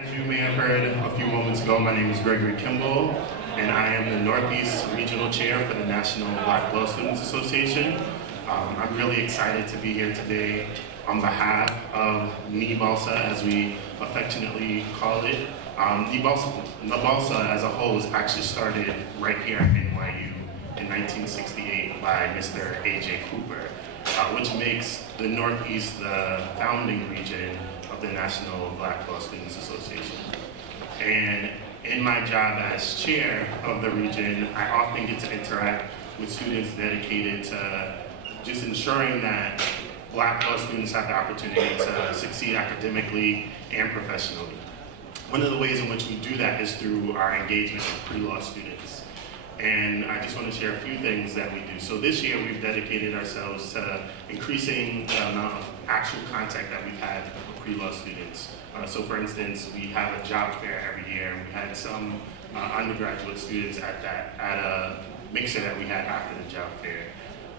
As you may have heard a few moments ago, my name is Gregory Kimble, and I am the Northeast Regional Chair for the National Black Law Students Association. I'm really excited to be here today on behalf of NBPLC, as we affectionately call it. NBPLC as a whole was actually started right here at NYU in 1968 by Mr. A.J. Cooper, which makes the Northeast the founding region of the National Black Law Students Association. And in my job as chair of the region, I often get to interact with students dedicated to just ensuring that Black law students have the opportunity to succeed academically and professionally. One of the ways in which we do that is through our engagement with pre-law students. And I just want to share a few things that we do. So this year we've dedicated ourselves to increasing the amount of actual contact that we've had with pre-law students. So for instance, we have a job fair every year, and we had some undergraduate students at a mixer that we had after the job fair.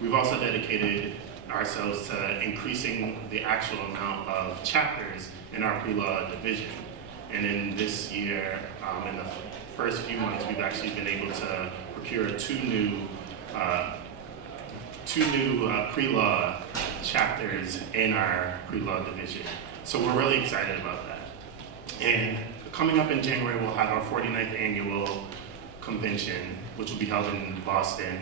We've also dedicated ourselves to increasing the actual amount of chapters in our pre-law division. And in this year, in the first few months, we've actually been able to procure two new pre-law chapters in our pre-law division. So we're really excited about that. And coming up in January, we'll have our 49th annual convention, which will be held in Boston.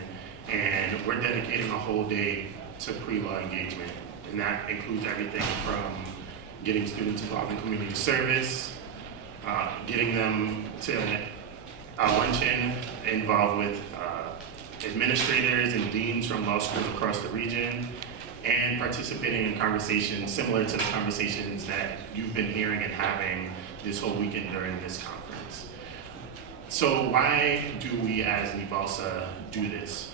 And we're dedicating a whole day to pre-law engagement. And that includes everything from getting students involved in community service, getting them to a luncheon involved with administrators and deans from law schools across the region, and participating in conversations similar to the conversations that you've been hearing and having this whole weekend during this conference. So why do we as NBPLC do this?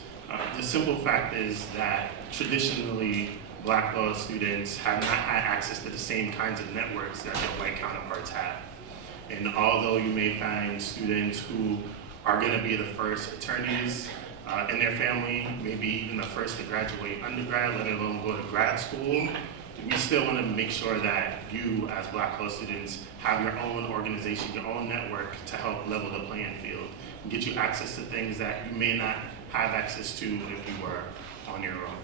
The simple fact is that traditionally, Black law students have not had access to the same kinds of networks that their white counterparts have. And although you may find students who are going to be the first attorneys in their family, maybe even the first to graduate undergrad, let alone go to grad school, we still want to make sure that you, as Black law students, have your own organization, your own network to help level the playing field and get you access to things that you may not have access to if you were on your own.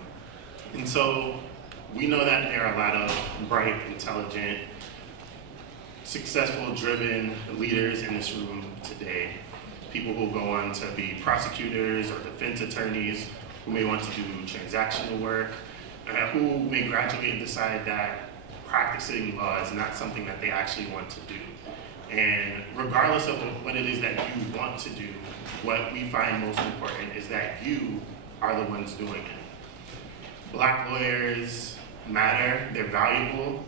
And so we know that there are a lot of bright, intelligent, successful, driven leaders in this room today. People who go on to be prosecutors or defense attorneys, who may want to do transactional work, who may graduate and decide that practicing law is not something that they actually want to do. And regardless of what it is that you want to do, what we find most important is that you are the ones doing it. Black lawyers matter, they're valuable,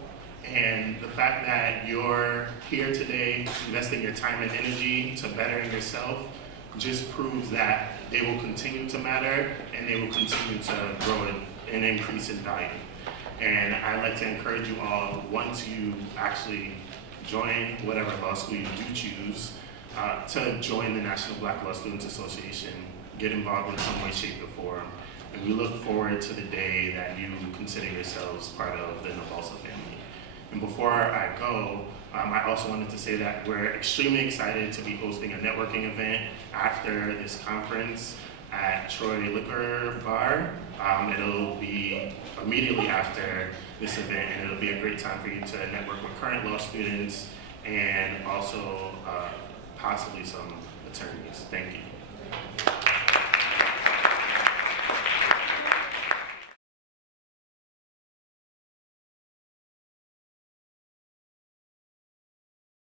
and the fact that you're here today investing your time and energy to bettering yourself just proves that they will continue to matter and they will continue to grow and increase in value. And I'd like to encourage you all, once you actually join whatever law school you do choose, to join the National Black Law Students Association, get involved in some way, shape, or form. And we look forward to the day that you consider yourselves part of the NBPLC family. And before I go, I also wanted to say that we're extremely excited to be hosting a networking event after this conference at Troy Liquor Bar. It'll be immediately after this event, and it'll be a great time for you to network with current law students and also possibly some attorneys. Thank you.